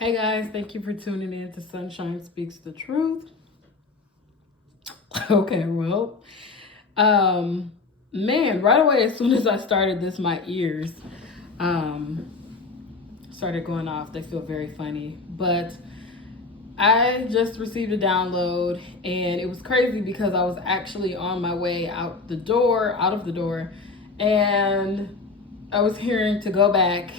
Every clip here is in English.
Hey guys, thank you for tuning in to Sunshine Speaks the Truth. Okay, well, um, man, right away as soon as I started this, my ears um started going off. They feel very funny, but I just received a download, and it was crazy because I was actually on my way out of the door, and I was hearing to go back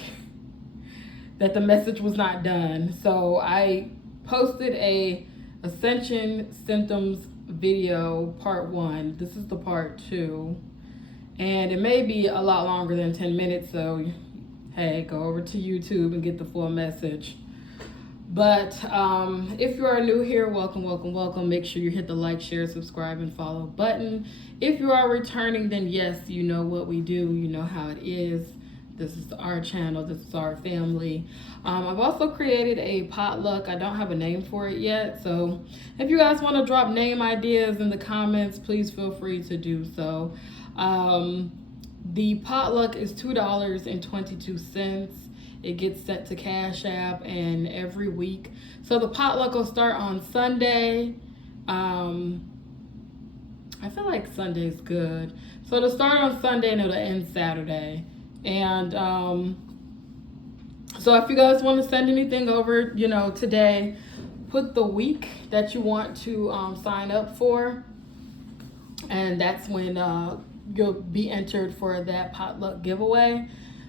that the message was not done. So I posted a Ascension symptoms video part 1. This is the part 2. And it may be a lot longer than 10 minutes, so hey, go over to YouTube and get the full message. But if you are new here, welcome, welcome, welcome. Make sure you hit the like, share, subscribe, and follow button. If you are returning, then yes, you know what we do. You know how it is. This is our channel. This is our family. I've also created a potluck. I don't have a name for it yet. So if you guys want to drop name ideas in the comments, please feel free to do so. The potluck is $2.22. It gets set to Cash App, and every week. So the potluck will start on Sunday. I feel like Sunday's good. So it'll start on Sunday and it'll end Saturday. And so if you guys want to send anything over, today, put the week that you want to sign up for. And that's when you'll be entered for that potluck giveaway.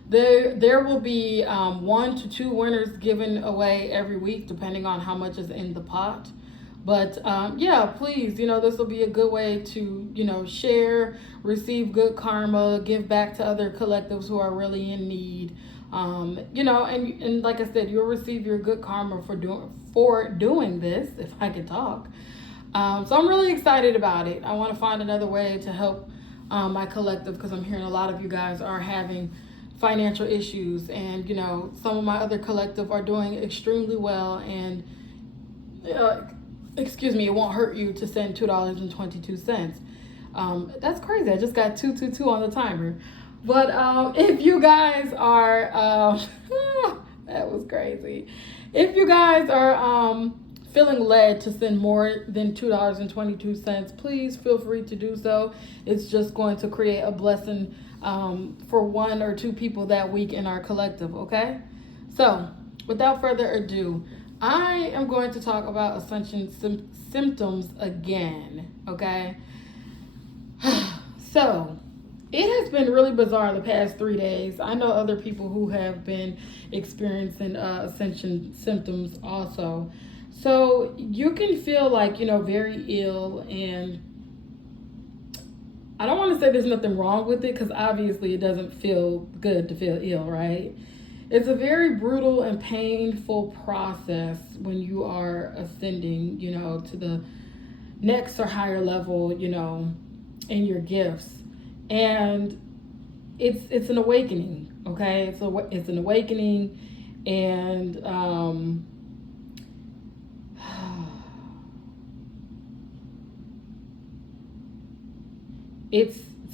There will be 1 to 2 winners given away every week, depending on how much is in the pot. But yeah, please, this will be a good way to, share, receive good karma, give back to other collectives who are really in need. And like I said, you'll receive your good karma for doing this, if I could talk. So I'm really excited about it. I want to find another way to help my collective, because I'm hearing a lot of you guys are having financial issues, and some of my other collective are doing extremely well, and excuse me, it won't hurt you to send $2.22. That's crazy. I just got 222 on the timer. But if you guys are that was crazy. If you guys are feeling led to send more than $2.22, please feel free to do so. It's just going to create a blessing for 1 or 2 people that week in our collective, okay? So, without further ado, I am going to talk about Ascension symptoms again, okay? So, it has been really bizarre the past 3 days. I know other people who have been experiencing Ascension symptoms also. So, you can feel like, very ill, and I don't want to say there's nothing wrong with it, because obviously it doesn't feel good to feel ill, right? It's a very brutal and painful process when you are ascending, to the next or higher level, in your gifts. And it's an awakening, okay? It's an awakening, and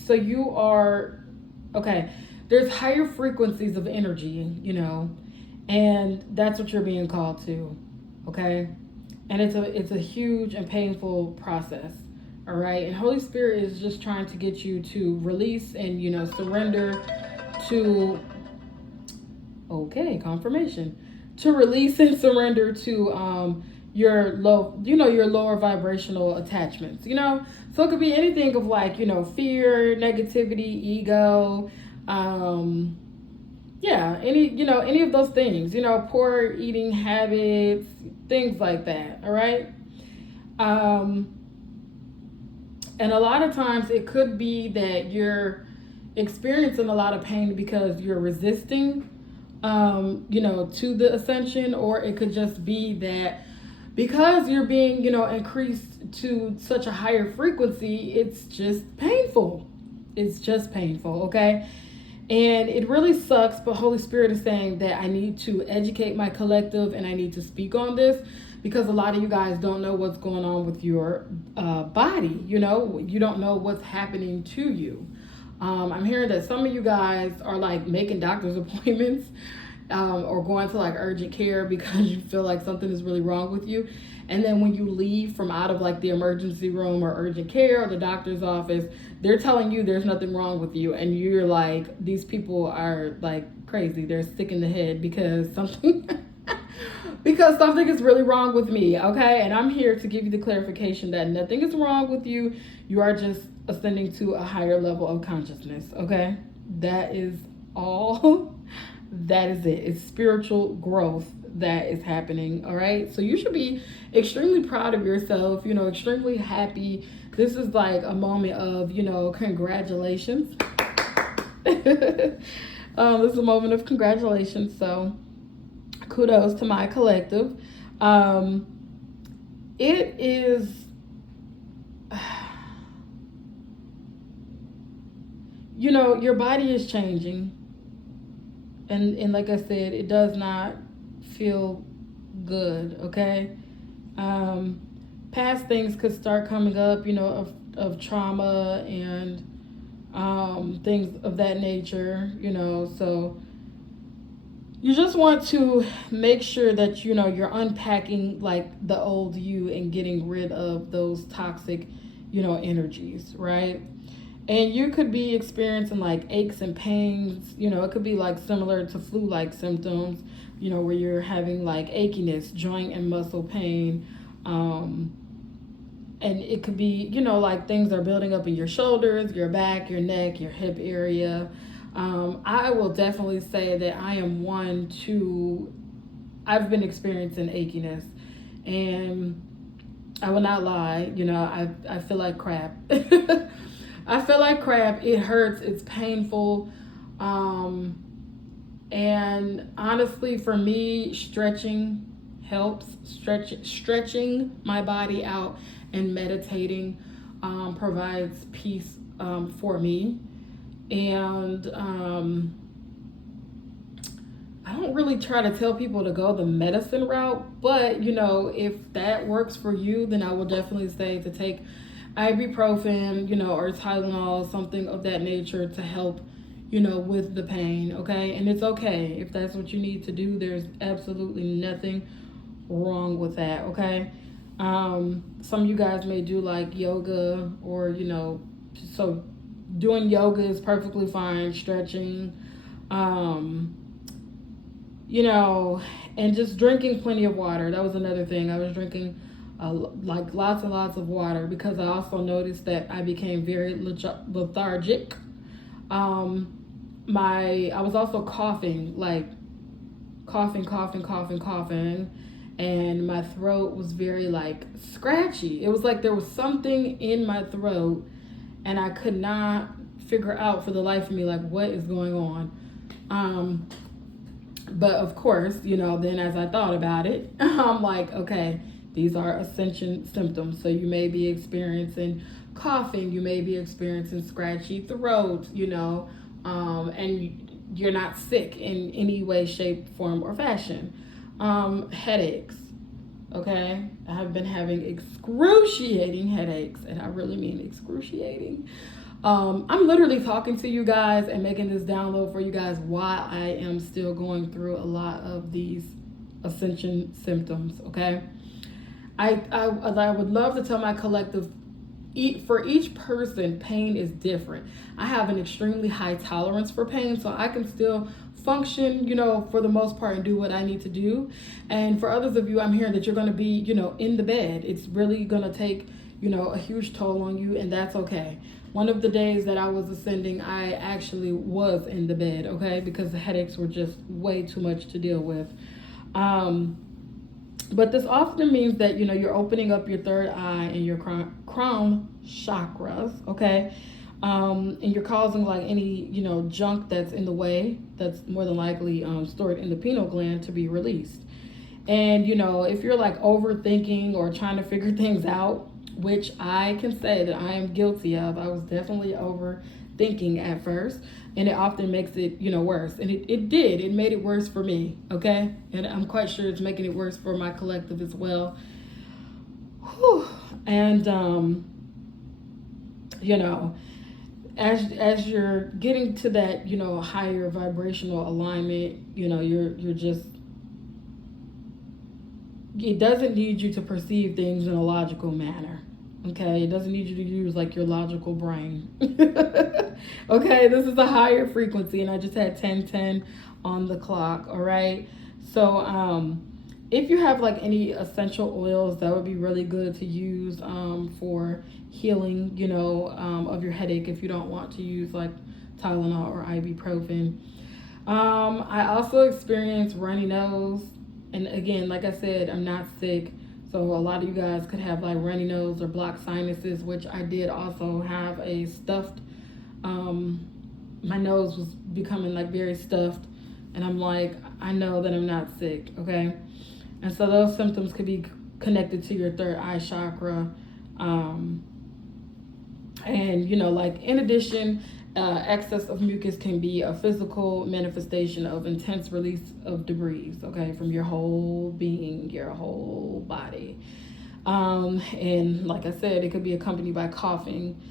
so you are, okay, there's higher frequencies of energy, and that's what you're being called to, okay? And it's a huge and painful process, all right? And Holy Spirit is just trying to get you to release and, surrender to, okay, confirmation, to release and surrender to your lower vibrational attachments, so it could be anything of like, fear, negativity, ego, any of those things, poor eating habits, things like that. All right. And a lot of times it could be that you're experiencing a lot of pain because you're resisting, to the ascension, or it could just be that because you're being, increased to such a higher frequency, it's just painful. It's just painful, okay? And it really sucks, but Holy Spirit is saying that I need to educate my collective, and I need to speak on this, because a lot of you guys don't know what's going on with your body, you don't know what's happening to you. I'm hearing that some of you guys are like making doctor's appointments or going to like urgent care because you feel like something is really wrong with you. And then when you leave from out of like the emergency room or urgent care or the doctor's office, they're telling you there's nothing wrong with you. And you're like, these people are like crazy. They're sick in the head because something because something is really wrong with me. Okay. And I'm here to give you the clarification that nothing is wrong with you. You are just ascending to a higher level of consciousness. Okay. That is all. That is it. It's spiritual growth that is happening. All right. So you should be extremely proud of yourself, extremely happy. This is like a moment of, congratulations. This is a moment of congratulations. So kudos to my collective. It is, your body is changing. And like I said, it does not feel good, okay? Past things could start coming up, of trauma and things of that nature, so you just want to make sure that, you're unpacking like the old you and getting rid of those toxic, energies, right? And you could be experiencing like aches and pains, it could be like similar to flu-like symptoms, where you're having like achiness, joint and muscle pain. And it could be, like things are building up in your shoulders, your back, your neck, your hip area. I will definitely say that I am I've been experiencing achiness, and I will not lie, I feel like crap. I feel like crap. It hurts. It's painful. And honestly, for me, stretching helps. Stretching my body out and meditating provides peace for me. And I don't really try to tell people to go the medicine route, but if that works for you, then I will definitely say to take ibuprofen, or Tylenol, something of that nature to help, with the pain, okay? And it's okay if that's what you need to do. There's absolutely nothing wrong with that, okay? Some of you guys may do like yoga or, so doing yoga is perfectly fine, stretching, and just drinking plenty of water. That was another thing. I was drinking like lots and lots of water because I also noticed that I became very lethargic. I was also coughing, like coughing, and my throat was very like scratchy. It was like there was something in my throat and I could not figure out for the life of me like what is going on. But of course, then as I thought about it, I'm like, okay, these are Ascension symptoms. So you may be experiencing coughing, you may be experiencing scratchy throat, and you're not sick in any way, shape, form, or fashion. Headaches, okay? I have been having excruciating headaches, and I really mean excruciating. I'm literally talking to you guys and making this download for you guys while I am still going through a lot of these Ascension symptoms, okay? I would love to tell my collective, for each person, pain is different. I have an extremely high tolerance for pain, so I can still function, for the most part and do what I need to do. And for others of you, I'm hearing that you're going to be, in the bed. It's really going to take, a huge toll on you, and that's okay. One of the days that I was ascending, I actually was in the bed, okay, because the headaches were just way too much to deal with. But this often means that, you're opening up your third eye and your crown chakras, okay? And you're causing like any, junk that's in the way, that's more than likely stored in the pineal gland to be released. And, if you're like overthinking or trying to figure things out, which I can say that I am guilty of, I was definitely overthinking at first. And it often makes it, worse. And it made it worse for me, okay? And I'm quite sure it's making it worse for my collective as well. Whew. And, as you're getting to that, you know, higher vibrational alignment, you know, you're just, it doesn't need you to perceive things in a logical manner. Okay, it doesn't need you to use like your logical brain. Okay, this is a higher frequency, and I just had 1010 on the clock. All right, so if you have like any essential oils, that would be really good to use for healing, you know, of your headache if you don't want to use like Tylenol or ibuprofen. I also experienced runny nose. And again, like I said, I'm not sick. So a lot of you guys could have like runny nose or blocked sinuses, which I did also have a stuffed, my nose was becoming like very stuffed. And I'm like, I know that I'm not sick, okay? And so those symptoms could be connected to your third eye chakra. And, you know, like in addition, excess of mucus can be a physical manifestation of intense release of debris, okay, from your whole being, your whole body. And like I said, it could be accompanied by coughing.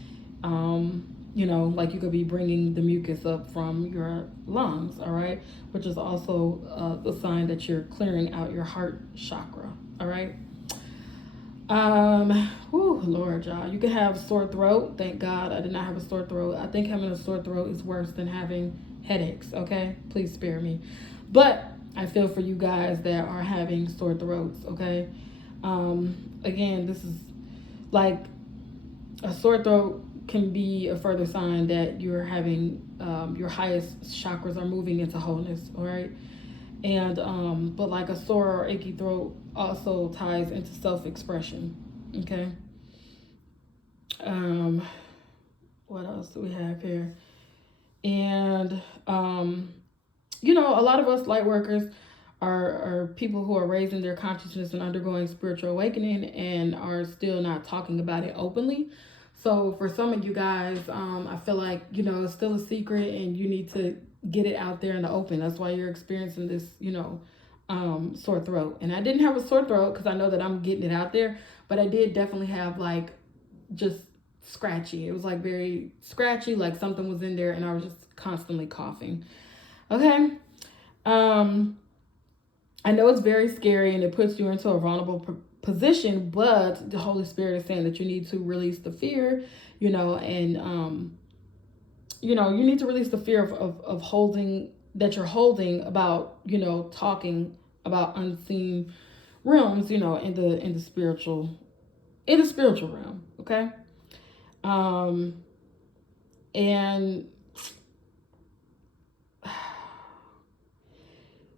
You know, like you could be bringing the mucus up from your lungs, all right, which is also the sign that you're clearing out your heart chakra, all right. Lord, y'all. You can have sore throat. Thank God I did not have a sore throat. I think having a sore throat is worse than having headaches, okay? Please spare me. But I feel for you guys that are having sore throats, okay? Again, this is like a sore throat can be a further sign that you're having your highest chakras are moving into wholeness, all right? And but like a sore or achy throat also ties into self-expression, okay? What else do we have here? And you know, a lot of us light workers are people who are raising their consciousness and undergoing spiritual awakening and are still not talking about it openly. So for some of you guys, I feel like, you know, it's still a secret and you need to get it out there in the open. That's why you're experiencing this, you know, sore throat. And I didn't have a sore throat because I know that I'm getting it out there, but I did definitely have like just scratchy. It was like very scratchy, like something was in there and I was just constantly coughing. Okay. I know it's very scary and it puts you into a vulnerable position, but the Holy Spirit is saying that you need to release the fear, you know, and you know, you need to release the fear of holding that you're holding about, you know, talking about unseen realms, you know, in the spiritual realm, okay? And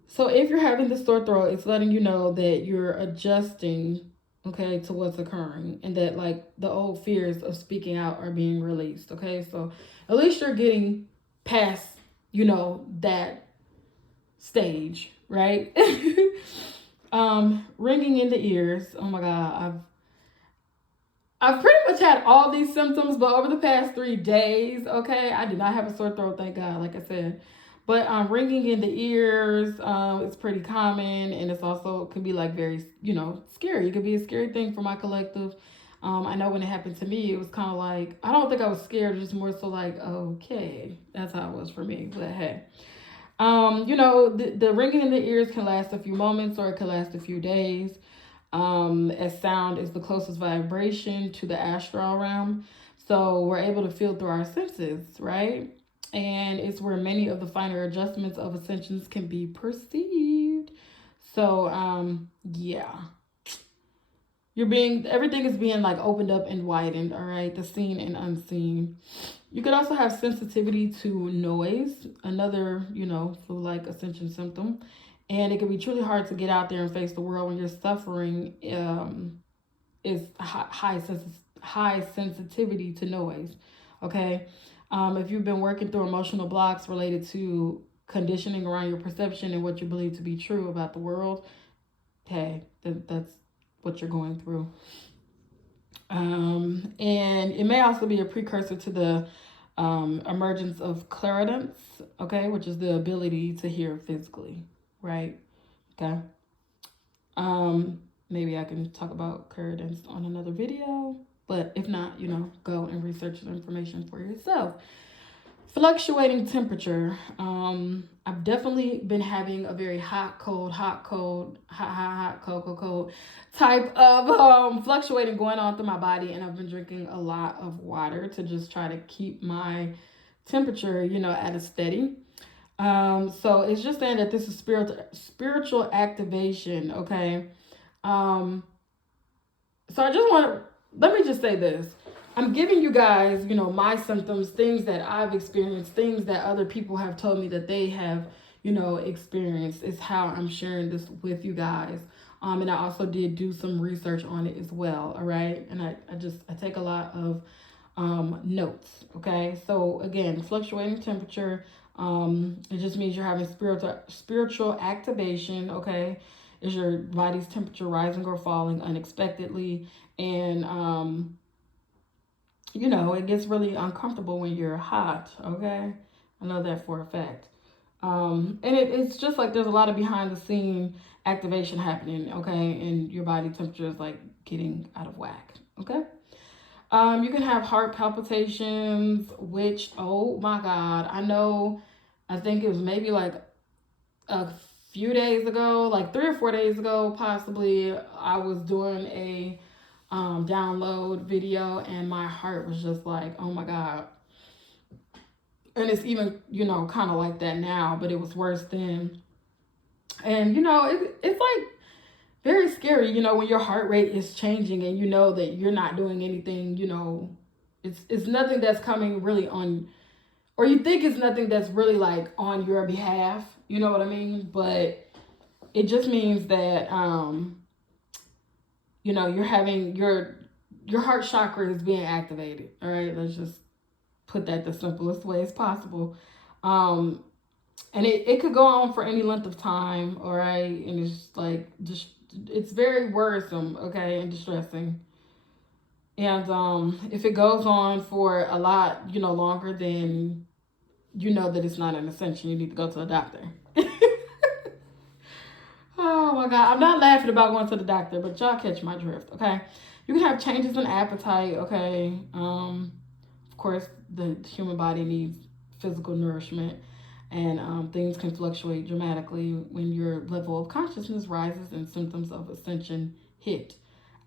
so if you're having the sore throat, it's letting you know that you're adjusting, okay, to what's occurring and that like the old fears of speaking out are being released, okay? So at least you're getting past, you know, that stage, right? Ringing in the ears. Oh my God, I've pretty much had all these symptoms, but over the past 3 days, okay, I did not have a sore throat, thank God, like I said. But ringing in the ears, it's pretty common, and it's also can be like very, you know, scary. It could be a scary thing for my collective. I know when it happened to me, it was kind of like, I don't think I was scared, just more so like, okay, that's how it was for me. But hey, you know, the ringing in the ears can last a few moments or it can last a few days. As sound is the closest vibration to the astral realm. So we're able to feel through our senses, right? And it's where many of the finer adjustments of ascensions can be perceived. So, yeah. Everything is being like opened up and widened, all right? The seen and unseen. You could also have sensitivity to noise, another, you know, flu like ascension symptom. And it can be truly hard to get out there and face the world when you're suffering is high sensitivity to noise. Okay, if you've been working through emotional blocks related to conditioning around your perception and what you believe to be true about the world, hey, that's what you're going through. And it may also be a precursor to the emergence of clairaudience, okay, which is the ability to hear physically, right? Okay. Maybe I can talk about clairaudience on another video, But if not, go and research the information for yourself. Fluctuating temperature. I've definitely been having a very hot, cold, hot, cold, hot, cold, cold, cold type of fluctuating going on through my body, and I've been drinking a lot of water to just try to keep my temperature, at a steady. So it's just saying that this is spiritual activation, okay? So I just let me just say this. I'm giving you guys, my symptoms, things that I've experienced, things that other people have told me that they have, experienced, is how I'm sharing this with you guys. And I also did do some research on it as well, all right? And I take a lot of notes, okay? So again, fluctuating temperature, it just means you're having spiritual activation, okay? Is your body's temperature rising or falling unexpectedly? And it gets really uncomfortable when you're hot, okay? I know that for a fact. And it's just like there's a lot of behind the scene activation happening, okay? And your body temperature is like getting out of whack, okay? You can have heart palpitations, which, oh my God, I think it was maybe like a few days ago, like 3 or 4 days ago, possibly, I was doing a download video, and my heart was just like, oh my God. And it's even, kind of like that now, but it was worse then. And, it's like very scary, when your heart rate is changing and you know that you're not doing anything, it's nothing that's coming really on, or you think it's nothing that's really like on your behalf, you know what I mean? But it just means that, you're having your heart chakra is being activated. All right, let's just put that the simplest way as possible. And it could go on for any length of time. All right, and it's like just it's very worrisome, okay, and distressing. And if it goes on for a lot, longer, then that it's not an ascension. You need to go to a doctor. Oh my God, I'm not laughing about going to the doctor, but y'all catch my drift, okay? You can have changes in appetite, okay? Of course, the human body needs physical nourishment, and things can fluctuate dramatically when your level of consciousness rises and symptoms of ascension hit.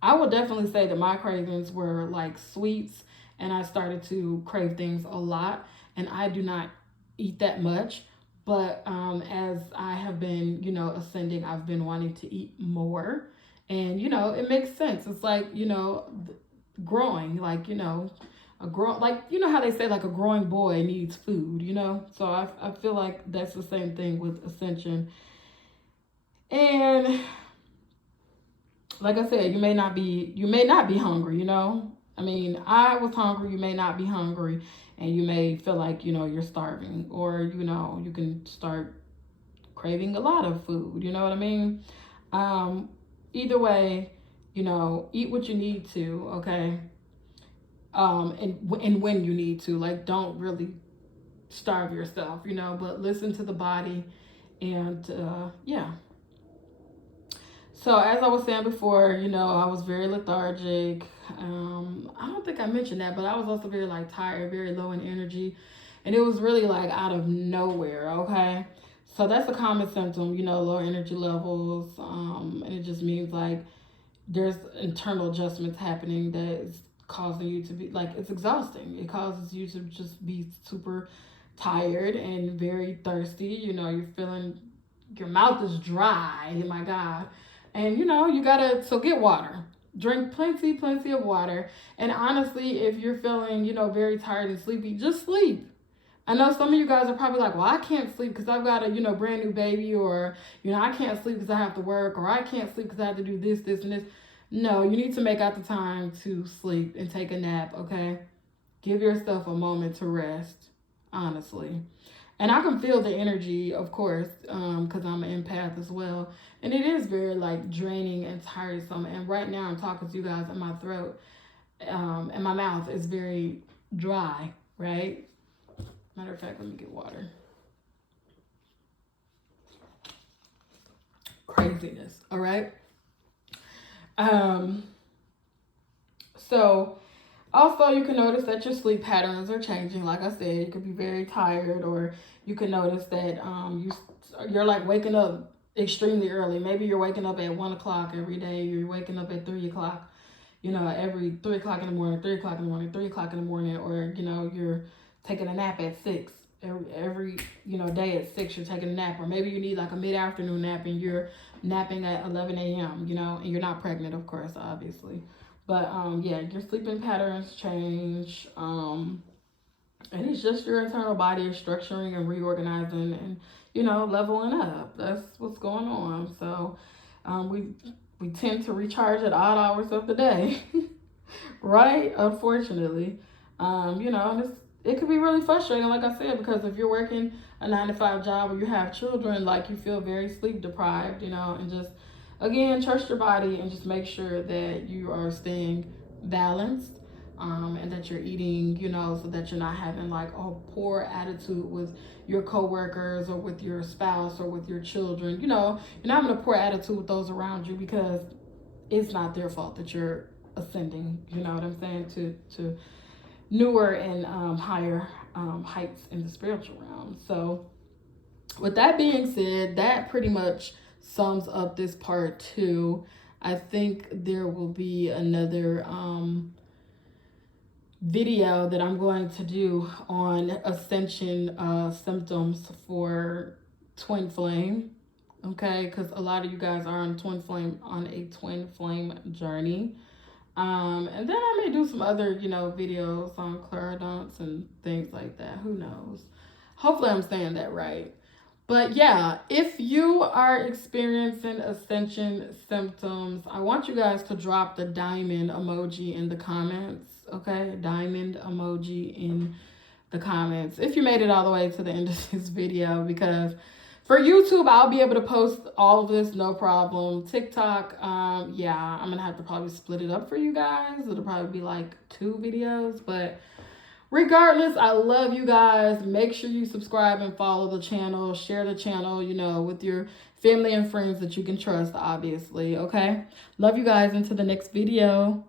I will definitely say that my cravings were like sweets, and I started to crave things a lot, and I do not eat that much. But as I have been, ascending, I've been wanting to eat more. And, it makes sense. It's like, growing, like, how they say like a growing boy needs food, So I feel like that's the same thing with ascension. And like I said, you may not be hungry, I mean, I was hungry, you may not be hungry, and you may feel like, you're starving, or, you can start craving a lot of food, you know what I mean? Either way, eat what you need to, okay? And when you need to, like, don't really starve yourself, but listen to the body, and yeah. So as I was saying before, I was very lethargic. I don't think I mentioned that, but I was also very like tired, very low in energy, and it was really like out of nowhere. Okay, so that's a common symptom, low energy levels, and it just means like there's internal adjustments happening that is causing you to be like, it's exhausting. It causes you to just be super tired and very thirsty. You're feeling your mouth is dry. Oh my God. And you gotta, so get water. Drink plenty of water. And honestly, if you're feeling, very tired and sleepy, just sleep. I know some of you guys are probably like, well, I can't sleep because I've got a, brand new baby, or, I can't sleep because I have to work, or I can't sleep because I have to do this, and this. No, you need to make out the time to sleep and take a nap, okay? Give yourself a moment to rest, honestly. And I can feel the energy, of course, because I'm an empath as well. And it is very, like, draining and tiresome. And right now I'm talking to you guys, and my throat and my mouth is very dry, right? Matter of fact, let me get water. Craziness, all right? So Also, you can notice that your sleep patterns are changing. Like I said, you could be very tired, or you can notice that you're like waking up extremely early. Maybe you're waking up at 1 o'clock every day. You're waking up at 3 o'clock. Every 3 o'clock in the morning, 3 o'clock in the morning, 3 o'clock in the morning, or you're taking a nap at 6. Every day at 6 you're taking a nap, or maybe you need like a mid-afternoon nap and you're napping at 11 a.m. And you're not pregnant, of course, obviously. But yeah, your sleeping patterns change. And it's just your internal body is structuring and reorganizing and leveling up. That's what's going on. So we tend to recharge at odd hours of the day, right? Unfortunately, and it could be really frustrating, like I said, because if you're working a 9 to 5 job or you have children, like you feel very sleep deprived, and just again trust your body and just make sure that you are staying balanced. And that you're eating, so that you're not having like a poor attitude with your coworkers or with your spouse or with your children. You're not having a poor attitude with those around you, because it's not their fault that you're ascending. You know what I'm saying? To newer and higher heights in the spiritual realm. So, with that being said, that pretty much sums up this part 2. I think there will be another video that I'm going to do on ascension symptoms for twin flame, okay? Because a lot of you guys are on a twin flame journey. And then I may do some other, videos on clairvoyance and things like that. Who knows? Hopefully I'm saying that right. But yeah, if you are experiencing ascension symptoms, I want you guys to drop the diamond emoji in the comments, okay? Diamond emoji in the comments if you made it all the way to the end of this video, because for YouTube, I'll be able to post all of this, no problem. TikTok, yeah, I'm going to have to probably split it up for you guys. It'll probably be like 2 videos, but regardless, I love you guys. Make sure you subscribe and follow the channel. Share the channel, with your family and friends that you can trust, obviously, okay? Love you guys. Into the next video.